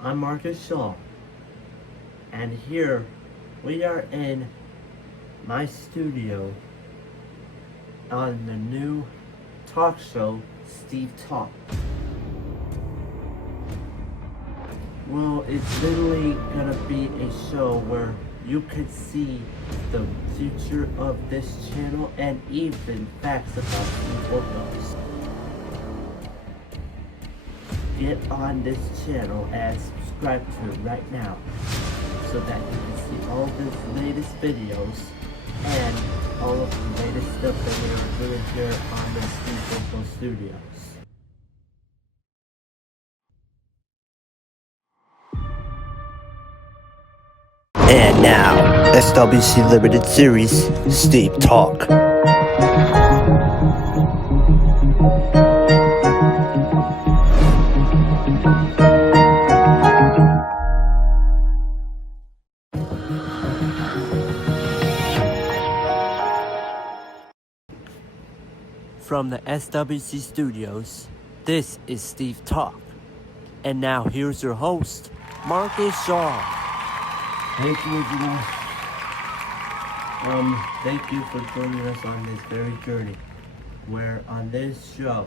I'm Marcus Shaw, and here we are in my studio on the new talk show, Steve Talk. Well, it's literally gonna be a show where you could see the future of this channel and even facts about Steve Workouts. Get on this channel and subscribe to it right now so that you can see all the latest videos and all of the latest stuff that we are doing here on the Steve Workouts Studios. And now, SWC Limited Series, Steve Talk. From the SWC Studios, this is Steve Talk. And now here's your host, Marcus Shaw. Thank you, everyone. Thank you for joining us on this very journey, where on this show,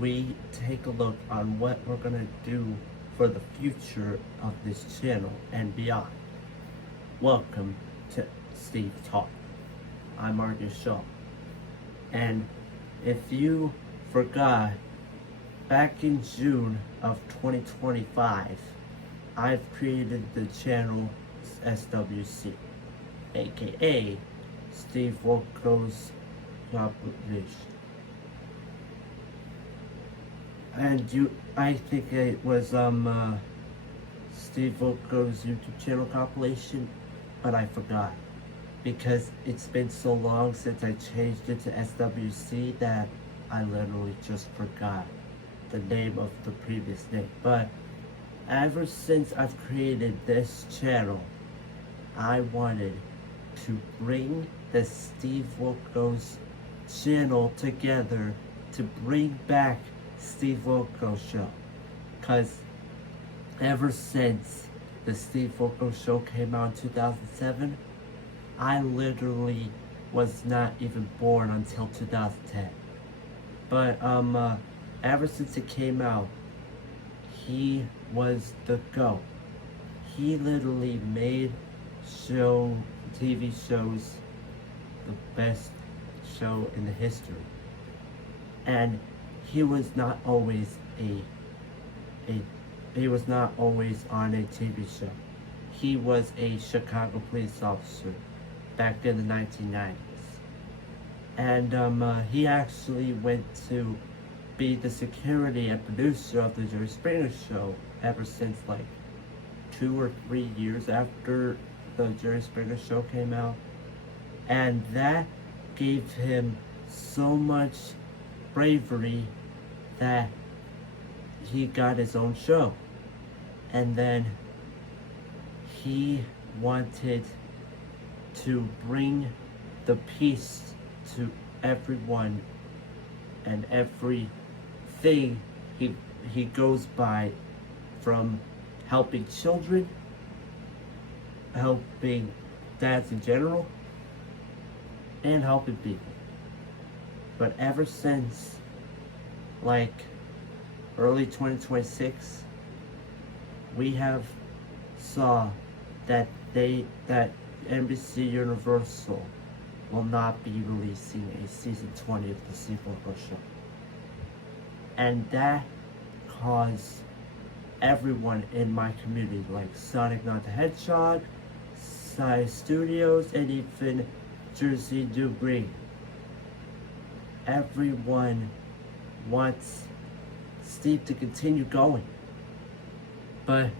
we take a look on what we're gonna do for the future of this channel and beyond. Welcome to Steve Talk. I'm Marcus Shaw. And if you forgot, back in June of 2025, I've created the channel SWC, aka Steve Workouts Publication. And I think it was Steve Workouts YouTube channel compilation, but I forgot because it's been so long since I changed it to SWC that I literally just forgot the name of the previous name. But ever since I've created this channel, I wanted to bring the Steve Workouts channel together to bring back Steve Workouts show. Cause ever since the Steve Workouts show came out in 2007, I literally was not even born until 2010. But ever since it came out, he was the GOAT. He literally made TV shows the best show in the history. And he was not always he was not always on a TV show. He was a Chicago police officer back in the 1990s. And he actually went to be the security and producer of the Jerry Springer show ever since like 2 or 3 years after the Jerry Springer show came out. And that gave him so much bravery that he got his own show. And then he wanted to bring the peace to everyone and everything he goes by, from helping children, helping dads in general, and helping people. But ever since like early 2026, we have saw that NBC Universal will not be releasing a season 20 of the Steve Workouts show. And that caused everyone in my community, like Sonic Not the Hedgehog, Sci Studios, and even Jersey Do Green. Everyone wants Steve to continue going. But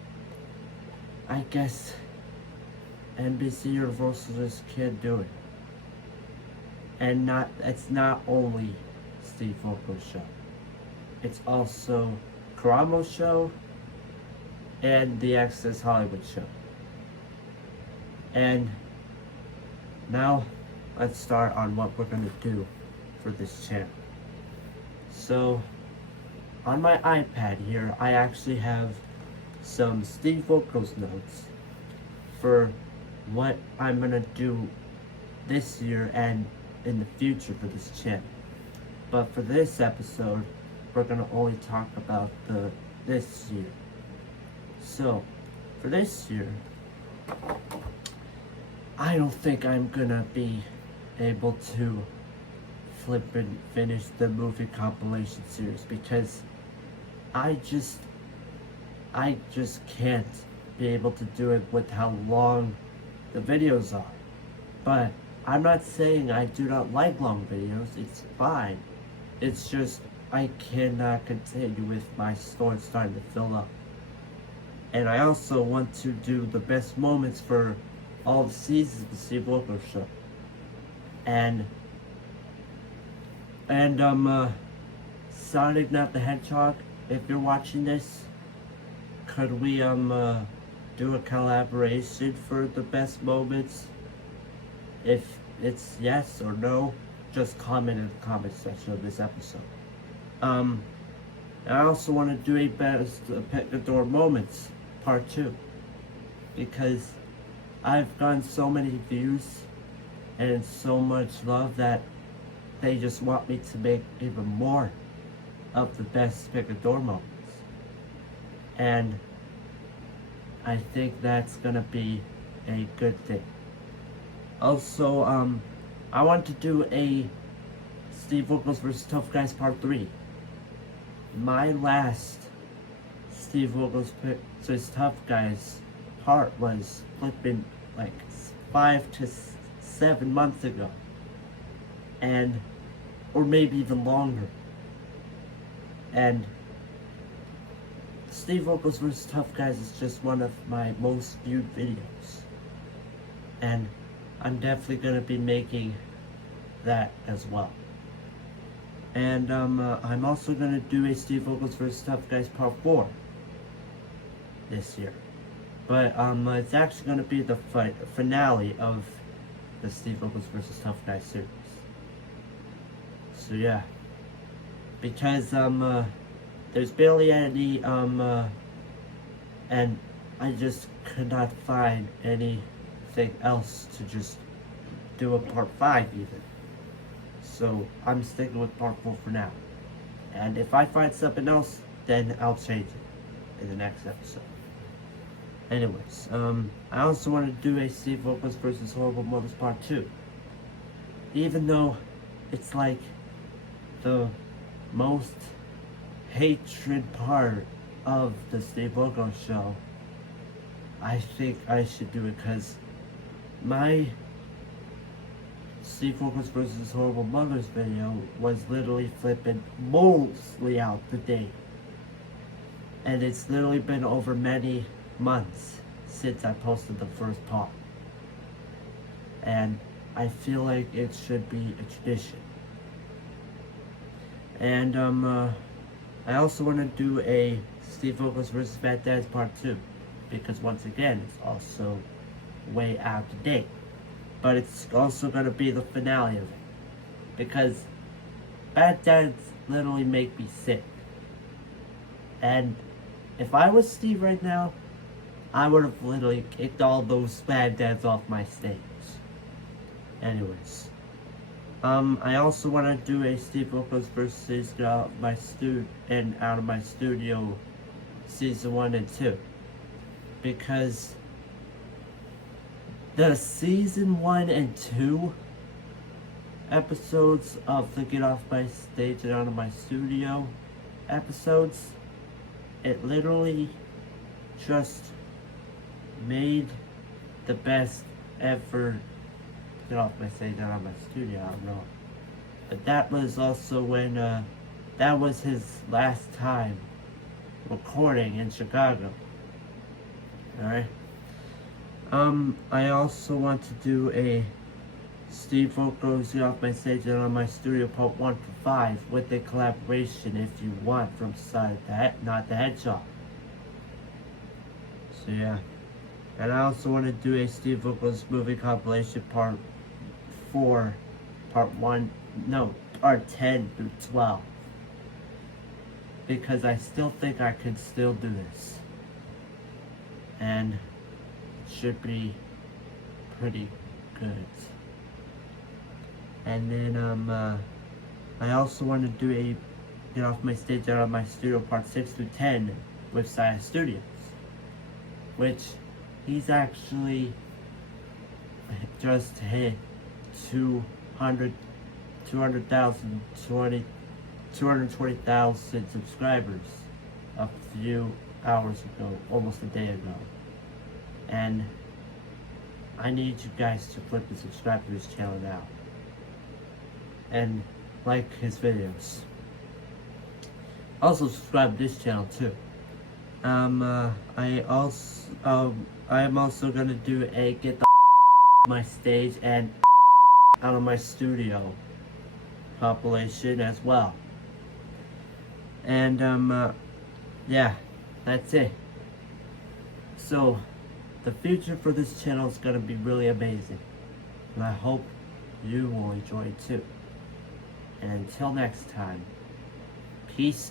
I guess NBC Universal just can't do it. And it's not only Steve Workouts show. It's also Karamo's show and the Access Hollywood show. And now let's start on what we're gonna do for this channel. So on my iPad here, I actually have some Steve Vocals notes for what I'm gonna do this year and in the future for this channel. But for this episode, we're gonna only talk about this year. So, for this year, I don't think I'm gonna be able to flip and finish the movie compilation series because I just can't be able to do it with how long the videos are. But I'm not saying I do not like long videos, it's fine. It's just I cannot continue with my storage starting to fill up. And I also want to do the best moments for all the seasons of the Steve Vocal Show. And Sonic Not the Hedgehog, if you're watching this, could we do a collaboration for the best moments? If it's yes or no, just comment in the comment section of this episode. I also want to do a best Pecador moments part 2 because I've gotten so many views and so much love that they just want me to make even more of the best Pecador moments. And I think that's gonna be a good thing. Also, I want to do a Steve Vocals vs. Tough Guys Part 3. My last Steve Vocals vs. Tough Guys part was flipping like 5 to 7 months ago. And, or maybe even longer. And Steve Vocals vs. Tough Guys is just one of my most viewed videos. And I'm definitely going to be making that as well. And I'm also going to do a Steve Vocals vs. Tough Guys Part 4 this year. But it's actually going to be the finale of the Steve Vocals vs. Tough Guys series. So yeah. Because there's barely any and I just could not find anything else to just do a part 5 even. So I'm sticking with part 4 for now. And if I find something else, then I'll change it in the next episode. Anyways, I also want to do a Steve Vocals vs. Horrible Mothers part 2. Even though it's like the most hatred part of the Steve Vocal Show, I think I should do it because my Steve Vocals vs. Horrible Mothers video was literally flipping mostly out the date. And it's literally been over many months since I posted the first part. And I feel like it should be a tradition. And I also want to do a Steve Vocals vs. Bad Dads Part 2. Because once again, it's also way out of date. But it's also going to be the finale of it. Because Bad Dads literally make me sick. And if I was Steve right now, I would have literally kicked all those Bad Dads off my stage. Anyways. I also want to do a Steve Vocals versus Get Out of My Studio Season 1 and 2. Because the Season 1 and 2 episodes of the Get Off My Stage and Out of My Studio episodes, it literally just made the best ever Get Off My Stage and Out of My Studio. I don't know. But that was also when, that was his last time recording in Chicago. Alright? I also want to do a Steve Vocals Get Off My Stage and On My Studio Part 1 to 5 with a collaboration if you want from Sonic Not the Hedgehog. So yeah. And I also want to do a Steve Vocals movie compilation Part 4, Part 10 through 12. Because I still think I could still do this. and it should be pretty good. And then I also want to do a get off my stage out of my studio part 6 through 10 with Saya Studios, which he's actually just hit 220,000 subscribers a few hours ago, almost a day ago. And I need you guys to flip and subscribe to his channel now. And like his videos. Also subscribe to this channel too. I am also gonna do a get the my stage and out of my studio compilation as well. And yeah, that's it. So the future for this channel is gonna be really amazing, and I hope you will enjoy it too. And until next time, peace